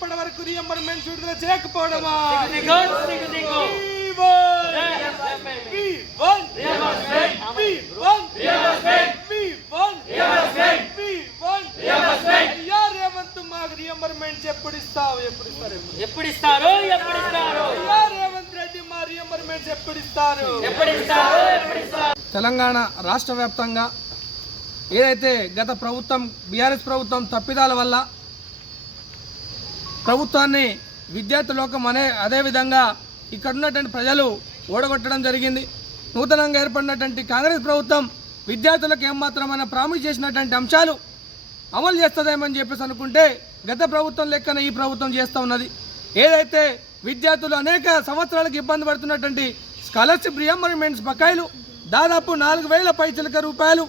ఇప్పటి వరకు రియంబర్మెంట్ విడుదల చేయకపోవడమా? రేవంత్ మాకు రియంబర్మెంట్ ఎప్పుడు ఇస్తావు ఎప్పుడు ఇస్తారు ఎప్పుడు? ఎప్పుడు ఇస్తారు ఎప్పుడు ఇస్తారు అయ్యా రేవంత్ రెడ్డి మా రియంబర్మెంట్ ఎప్పుడు ఇస్తారు ఎప్పుడు ఇస్తారు ఎప్పుడు ఇస్తారు తెలంగాణ రాష్ట్ర వ్యాప్తంగా ఏదైతే గత ప్రభుత్వం బీఆర్ఎస్ ప్రభుత్వం తప్పిదాల వల్ల ప్రభుత్వాన్ని విద్యార్థి లోకం అనే అదేవిధంగా ఇక్కడ ఉన్నటువంటి ప్రజలు ఓడగొట్టడం జరిగింది. నూతనంగా ఏర్పడినటువంటి కాంగ్రెస్ ప్రభుత్వం విద్యార్థులకు ఏమాత్రమైన ప్రామిస్ చేసినటువంటి అంశాలు అమలు చేస్తుందేమని చెప్పేసి అనుకుంటే గత ప్రభుత్వం లెక్కన ఈ ప్రభుత్వం చేస్తూ ఉన్నది. ఏదైతే విద్యార్థులు అనేక సంవత్సరాలకు ఇబ్బంది పడుతున్నటువంటి స్కాలర్షిప్ రియంబర్మెంట్స్ బకాయిలు దాదాపు నాలుగు వేల పైచలక రూపాయలు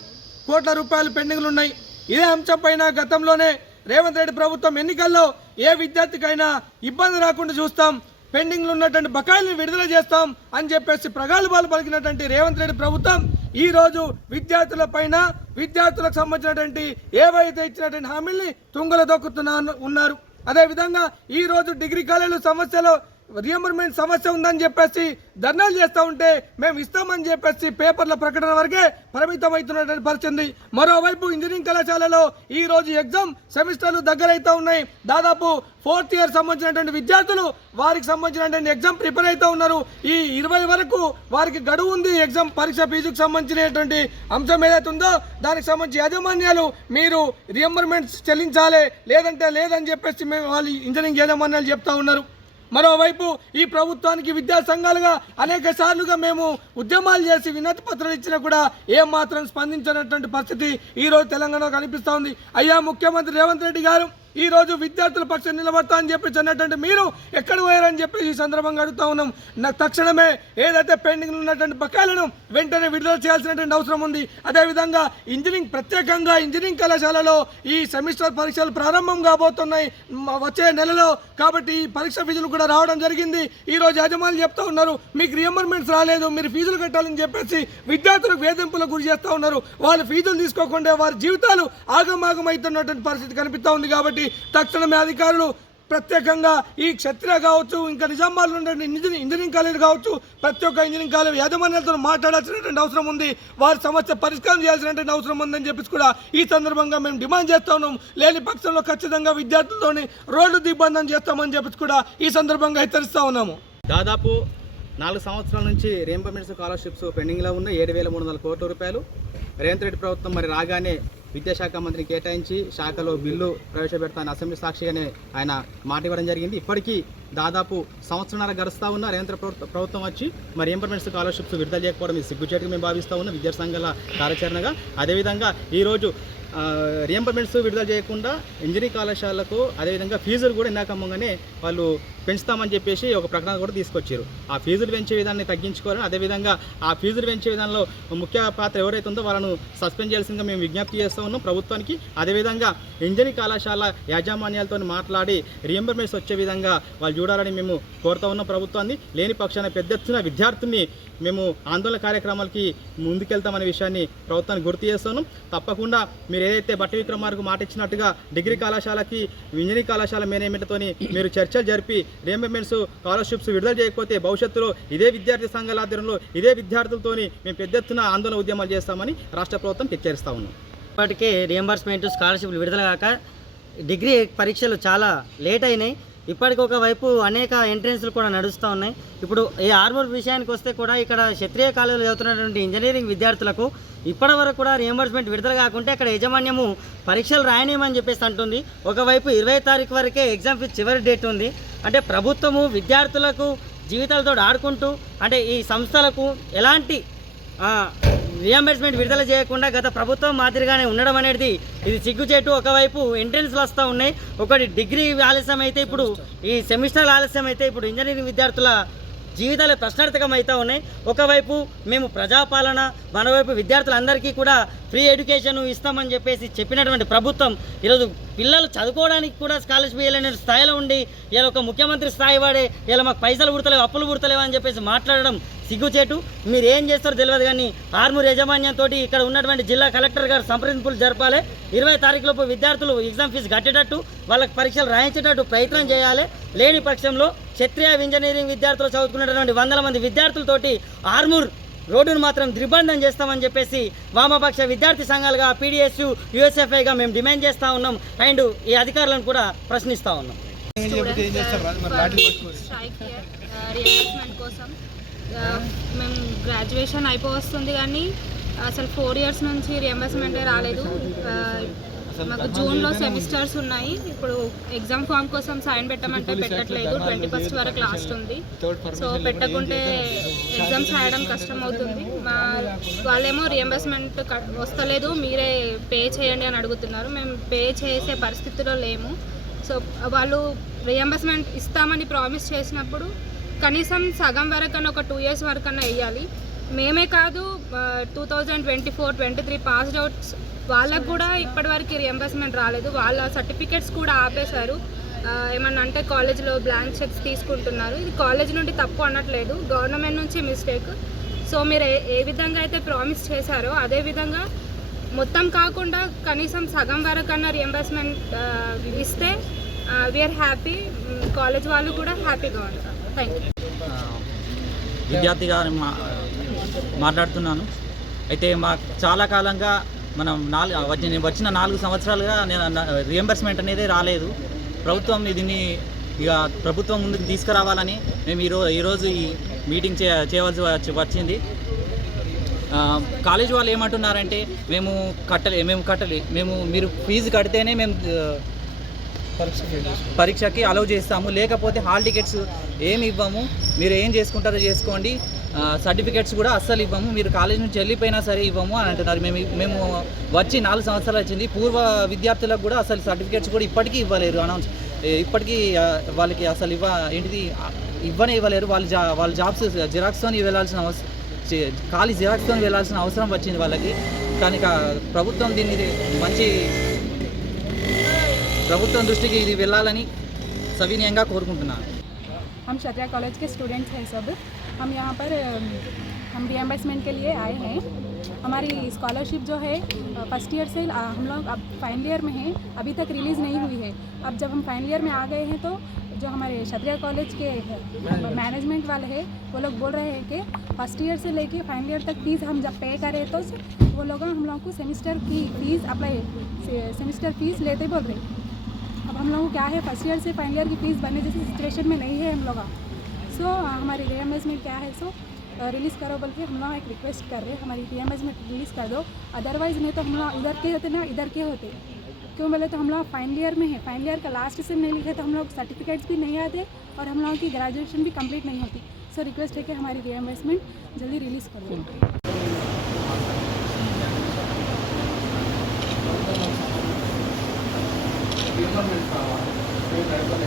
కోట్ల రూపాయలు పెండింగ్లు ఉన్నాయి ఇదే అంశంపైన గతంలోనే రేవంత్ రెడ్డి ప్రభుత్వం ఎన్నికల్లో ఏ విద్యార్థికైనా ఇబ్బంది రాకుండా చూస్తాం. పెండింగ్లు ఉన్నటువంటి బకాయిలను విడుదల చేస్తాం అని చెప్పేసి ప్రగాల్భాలు పలికినటువంటి రేవంత్ రెడ్డి ప్రభుత్వం ఈరోజు విద్యార్థుల పైన విద్యార్థులకు సంబంధించినటువంటి ఏవైతే ఇచ్చినటువంటి హామీల్ని తుంగలు దొక్కుతున్నా ఉన్నారు. అదేవిధంగా ఈరోజు డిగ్రీ కాలేజీల సమస్యలో రియంబర్మెంట్ సమస్య ఉందని చెప్పేసి ధర్నాలు చేస్తూ ఉంటే మేము ఇస్తామని చెప్పేసి పేపర్ల ప్రకటన వరకే పరిమితం అవుతున్నటువంటి పరిస్థితి. మరోవైపు ఇంజనీరింగ్ కళాశాలలో ఈ రోజు ఎగ్జామ్ సెమిస్టర్లు దగ్గరైతే ఉన్నాయి. దాదాపు ఫోర్త్ ఇయర్ సంబంధించినటువంటి విద్యార్థులు వారికి సంబంధించినటువంటి ఎగ్జామ్ ప్రిపేర్ అవుతూ ఉన్నారు. ఈ ఇరవై వరకు వారికి గడువు ఉంది. ఎగ్జామ్ పరీక్ష ఫీజుకు సంబంధించినటువంటి అంశం ఏదైతే ఉందో దానికి సంబంధించి యాజమాన్యాలు మీరు రియంబర్మెంట్స్ చెల్లించాలి లేదంటే లేదని చెప్పేసి మేము వాళ్ళు ఇంజనీరింగ్ యాజమాన్యాలు చెప్తా ఉన్నారు. మరోవైపు ఈ ప్రభుత్వానికి విద్యా సంఘాలుగా అనేక సార్లుగా మేము ఉద్యమాలు చేసి వినతి పత్రాలు ఇచ్చినా కూడా ఏం మాత్రం స్పందించినటువంటి పరిస్థితి ఈ రోజు తెలంగాణలో కనిపిస్తూ ఉంది. అయ్యా ముఖ్యమంత్రి రేవంత్ రెడ్డి గారు ఈరోజు విద్యార్థుల పక్షం నిలబడతా అని చెప్పి అన్నటువంటి మీరు ఎక్కడ పోయారని చెప్పి ఈ సందర్భంగా అడుగుతా ఉన్నాం. నాకు తక్షణమే ఏదైతే పెండింగ్ ఉన్నటువంటి బకాయిలను వెంటనే విడుదల చేయాల్సినటువంటి అవసరం ఉంది. అదేవిధంగా ఇంజనీరింగ్ ప్రత్యేకంగా ఇంజనీరింగ్ కళాశాలలో ఈ సెమిస్టర్ పరీక్షలు ప్రారంభం కాబోతున్నాయి. వచ్చే నెలలో కాబట్టి ఈ పరీక్ష ఫీజులు కూడా రావడం జరిగింది. ఈరోజు యజమానులు చెప్తా ఉన్నారు మీకు రియంబర్మెంట్స్ రాలేదు మీరు ఫీజులు కట్టాలని చెప్పేసి విద్యార్థులకు వేధింపులకు గురి చేస్తూ ఉన్నారు. వాళ్ళు ఫీజులు తీసుకోకుండా వారి జీవితాలు ఆగమాగమవుతున్నటువంటి పరిస్థితి కనిపిస్తూ ఉంది కాబట్టి తక్షణమే అధికారులు ప్రత్యేకంగా ఈ క్షత్రియ కావచ్చు ఇంకా నిజామాబాద్లో ఉండే ఇంజనీరింగ్ ఇంజనీరింగ్ కాలేజ్ కావచ్చు ప్రతి ఒక్క ఇంజనీరింగ్ కాలేజ్ యాజమాన్యాలతో మాట్లాడాల్సినటువంటి అవసరం ఉంది. వారి సమస్య పరిష్కారం చేయాల్సినటువంటి అవసరం ఉందని చెప్పేసి కూడా ఈ సందర్భంగా మేము డిమాండ్ చేస్తా ఉన్నాం. లేని పక్షంలో ఖచ్చితంగా విద్యార్థులతోని రోడ్డు దిగ్బంధం చేస్తామని చెప్పేసి కూడా ఈ సందర్భంగా హెచ్చరిస్తా ఉన్నాము. దాదాపు నాలుగు సంవత్సరాల నుంచి రియంబర్మెంట్స్ స్కాలర్షిప్స్ పెండింగ్లో ఉన్న ఏడు వేల మూడు వందల కోట్ల రూపాయలు. రేవంత్ రెడ్డి ప్రభుత్వం మరి రాగానే విద్యాశాఖ మంత్రిని కేటాయించి శాఖలో బిల్లు ప్రవేశపెడతాను అసెంబ్లీ సాక్షిగానే ఆయన మాట ఇవ్వడం జరిగింది. ఇప్పటికీ దాదాపు సంవత్సరాల గడుస్తూ ఉన్న రేంద్ర ప్రభుత్వం వచ్చి మరి రియంబర్మెంట్ స్కాలర్షిప్స్ విడుదల చేయకపోవడం ఇది సిగ్గుచేటుగా మేము భావిస్తూ ఉన్నాం. విద్యాసంఘాల కార్యాచరణగా. అదేవిధంగా ఈరోజు రియంబర్మెంట్స్ విడుదల చేయకుండా ఇంజనీరింగ్ కళాశాలకు అదేవిధంగా ఫీజులు కూడా ఇందాక వాళ్ళు పెంచుతామని చెప్పేసి ఒక ప్రకటన కూడా తీసుకొచ్చారు. ఆ ఫీజులు పెంచే విధాన్ని తగ్గించుకోవాలని అదేవిధంగా ఆ ఫీజులు పెంచే విధానంలో ముఖ్య పాత్ర ఎవరైతే ఉందో వాళ్ళను సస్పెండ్ చేయాల్సిందిగా మేము విజ్ఞప్తి చేస్తూ ఉన్నాం. ప్రభుత్వానికి అదేవిధంగా ఇంజనీరింగ్ కళాశాల యాజమాన్యాలతో మాట్లాడి రియంబర్మెంట్స్ వచ్చే విధంగా వాళ్ళు చూడాలని మేము కోరుతా ఉన్నాం ప్రభుత్వాన్ని. లేని పక్షాన పెద్ద ఎత్తున విద్యార్థుల్ని మేము ఆందోళన కార్యక్రమాలకి ముందుకెళ్తామనే విషయాన్ని ప్రభుత్వానికి గుర్తు చేస్తున్నాం తప్పకుండా మీరు ఏదైతే బట్టి విక్రమార్కు మాట ఇచ్చినట్టుగా డిగ్రీ కళాశాలకి ఇంజనీరింగ్ కళాశాల మేనేజ్మెంట్తోని మీరు చర్చలు జరిపి రియంబర్మెంట్స్ స్కాలర్షిప్స్ విడుదల చేయకపోతే భవిష్యత్తులో ఇదే విద్యార్థి సంఘాల ఆధ్వర్యంలో ఇదే విద్యార్థులతోని మేము పెద్ద ఎత్తున ఆందోళన ఉద్యమాలు చేస్తామని రాష్ట్ర ప్రభుత్వం హెచ్చరిస్తా ఉన్నాం ఇప్పటికే రియంబర్స్మెంట్ స్కాలర్షిప్లు విడుదల కాక డిగ్రీ పరీక్షలు చాలా లేట్ అయినాయి. ఇప్పటికి ఒక వైపు అనేక ఎంట్రెన్స్లు కూడా నడుస్తూ ఉన్నాయి. ఇప్పుడు ఈ ఆర్మూర్ విషయానికి వస్తే కూడా ఇక్కడ క్షత్రియ కాలేజీలో చదువుతున్నటువంటి ఇంజనీరింగ్ విద్యార్థులకు ఇప్పటి వరకు కూడా రియంబర్స్మెంట్ విడుదల కాకుంటే అక్కడ యాజమాన్యము పరీక్షలు రాయనేమని చెప్పేసి అంటుంది. ఒకవైపు ఇరవై తారీఖు వరకే ఎగ్జామ్ ఫీజు చివరి డేట్ ఉంది. అంటే ప్రభుత్వము విద్యార్థులకు జీవితాలతో ఆడుకుంటూ అంటే ఈ సంస్థలకు ఎలాంటి రియంబర్స్మెంట్ విడుదల చేయకుండా గత ప్రభుత్వం మాదిరిగానే ఉండడం అనేది ఇది సిగ్గుచేటు. ఒకవైపు ఎంట్రెన్స్లు వస్తూ ఉన్నాయి. ఒకటి డిగ్రీ ఆలస్యం అయితే ఇప్పుడు ఈ సెమిస్టర్ ఆలస్యం అయితే ఇప్పుడు ఇంజనీరింగ్ విద్యార్థుల జీవితాలు ప్రశ్నార్థకం అవుతూ ఉన్నాయి. ఒకవైపు మేము ప్రజాపాలన మరోవైపు విద్యార్థులందరికీ కూడా ఫ్రీ ఎడ్యుకేషన్ ఇస్తామని చెప్పేసి చెప్పినటువంటి ప్రభుత్వం ఈరోజు పిల్లలు చదువుకోవడానికి కూడా స్కాలర్షిప్ ఇవ్వలేని స్థాయిలో ఉండి ఇలా ఒక ముఖ్యమంత్రి స్థాయి వాడే ఇలా మాకు పైసలు గుర్తలేవు అప్పులు గుర్తలేవు అని చెప్పేసి మాట్లాడడం సిగ్గుచేటు. మీరు ఏం చేస్తారో తెలియదు కానీ ఆర్మూర్ యాజమాన్యంతో ఇక్కడ ఉన్నటువంటి జిల్లా కలెక్టర్ గారు సంప్రదింపులు జరపాలి. ఇరవై తారీఖులోపు విద్యార్థులు ఎగ్జామ్ ఫీజు కట్టేటట్టు వాళ్ళకి పరీక్షలు రాయించేటట్టు ప్రయత్నం చేయాలి. లేని పక్షంలో క్షత్రియ ఇంజనీరింగ్ విద్యార్థులు చదువుకున్నటువంటి వందల మంది విద్యార్థులతోటి ఆర్మూర్ రోడ్డును మాత్రం దిగ్బంధం చేస్తామని చెప్పేసి వామపక్ష విద్యార్థి సంఘాలుగా పీడిఎస్ యూఎస్ఎఫ్ఐగా మేము డిమాండ్ చేస్తూ ఉన్నాం. అండ్ ఈ అధికారులను కూడా ప్రశ్నిస్తూ ఉన్నాం. మేము గ్రాడ్యుయేషన్ అయిపోవస్తుంది కానీ అసలు ఫోర్ ఇయర్స్ నుంచి రియంబర్స్మెంటే రాలేదు. మాకు జూన్లో సెమిస్టర్స్ ఉన్నాయి. ఇప్పుడు ఎగ్జామ్ ఫామ్ కోసం సైన్ పెట్టమంటే పెట్టట్లేదు. ట్వంటీ ఫస్ట్ వరకు లాస్ట్ ఉంది. సో పెట్టకుంటే ఎగ్జామ్స్ రాయడం కష్టం అవుతుంది మా వాళ్ళేమో రియంబర్స్మెంట్ వస్తలేదు. మీరే పే చేయండి అని అడుగుతున్నారు. మేము పే చేసే పరిస్థితిలో లేము. సో వాళ్ళు రియంబర్స్మెంట్ ఇస్తామని ప్రామిస్ చేసినప్పుడు కనీసం సగం వరకన్నా ఒక టూ ఇయర్స్ వరకు వేయాలి. మేమే కాదు two thousand twenty four twenty three passed outs వాళ్ళకు కూడా ఇప్పటివరకు రియంబర్స్మెంట్ రాలేదు. వాళ్ళ సర్టిఫికేట్స్ కూడా ఆపేశారు. ఏమన్నా అంటే కాలేజ్లో బ్లాంక్ చెక్స్ తీసుకుంటున్నారు. ఇది కాలేజ్ నుండి తప్పు అనట్లేదు. గవర్నమెంట్ నుంచి మిస్టేక్ సో మీరు ఏ విధంగా అయితే ప్రామిస్ చేశారో అదే విధంగా మొత్తం కాకుండా కనీసం సగం వరకు రియంబర్స్మెంట్ ఇస్తే వీఆర్ హ్యాపీ కాలేజ్ వాళ్ళు కూడా హ్యాపీగా ఉంటారు. విద్యార్థిగా మా మాట్లాడుతున్నాను. అయితే మా చాలా కాలంగా మనం నాలుగు వచ్చిన వచ్చిన నాలుగు సంవత్సరాలుగా నేను రియంబర్స్మెంట్ అనేది రాలేదు. ప్రభుత్వం దీన్ని ఇక ప్రభుత్వం ముందుకు తీసుకురావాలని మేము ఈరోజు ఈరోజు ఈ మీటింగ్ చే చేయవలసి వచ్చింది. కాలేజ్ వాళ్ళు ఏమంటున్నారంటే మేము కట్టలే మేము కట్టలే మేము మీరు ఫీజు కడితేనే మేము పరీక్షకి అలౌ చేస్తాము. లేకపోతే హాల్ టికెట్స్ ఏమి ఇవ్వము. మీరు ఏం చేసుకుంటారో చేసుకోండి. సర్టిఫికెట్స్ కూడా అస్సలు ఇవ్వము. మీరు కాలేజ్ నుంచి వెళ్ళిపోయినా సరే ఇవ్వము అని అంటున్నారు. మేము మేము వచ్చి నాలుగు సంవత్సరాలు వచ్చింది. పూర్వ విద్యార్థులకు కూడా అసలు సర్టిఫికెట్స్ కూడా ఇప్పటికీ ఇవ్వలేరు. అనౌన్స్ ఇప్పటికీ వాళ్ళకి అసలు ఇవ్వ ఏంటిది ఇవ్వనే ఇవ్వలేరు. వాళ్ళు జా వాళ్ళ జాబ్స్ జిరాక్స్తో వెళ్ళాల్సిన అవసరం ఖాళీ జిరాక్స్తో వెళ్ళాల్సిన అవసరం వచ్చింది వాళ్ళకి. కానీ ప్రభుత్వం దీన్ని మంచి ప్రభుత్వం దృష్టికి ఇది వెళ్ళాలని సవినయంగా కోరుకుంటున్నాను हम क्षत्रिया कॉलेज के स्टूडेंट्स हैं सब हम यहाँ पर अम, हम रियम्बर्समेंट के लिए आए हैं हमारी स्कॉलरशिप जो है फर्स्ट ईयर से अ, हम लोग अब फाइनल ईयर में हैं अभी तक रिलीज़ नहीं हुई है अब जब हम फाइनल ईयर में आ गए हैं तो जो हमारे क्षत्रिया कॉलेज के मैनेजमेंट वाले हैं वो लोग बोल रहे हैं कि फर्स्ट ईयर से लेके फाइनल ईयर तक फीस हम जब पे करें तो वो लोग हम लोग को सेमिस्टर की फीस अप्लाई सेमिस्टर फीस लेते बोल रहे हैं अब हम लोगों क्या है फ़र्स्ट ईयर से फाइनल ईयर की फ़ीस भरने जैसी सिचुएशन में नहीं है हम लोग। सो हमारी री क्या है सो रिलीज़ करो बोल के हम लोग एक रिक्वेस्ट कर रहे हैं, हमारी री रिलीज़ कर दो। अदरवाइज़ नहीं तो हम लोग इधर के होते ना, इधर के होते। क्यों बोले तो हम लोग फाइनल ईयर में है फाइनल ईयर का लास्ट से नहीं लिखे तो हम लोग सर्टिफिकेट्स भी नहीं आते और हम लोगों की ग्रेजुएशन भी कंप्लीट नहीं होती। सो रिक्वेस्ट है कि हमारी री जल्दी रिलीज़ कर। दो 画面さんは、携帯画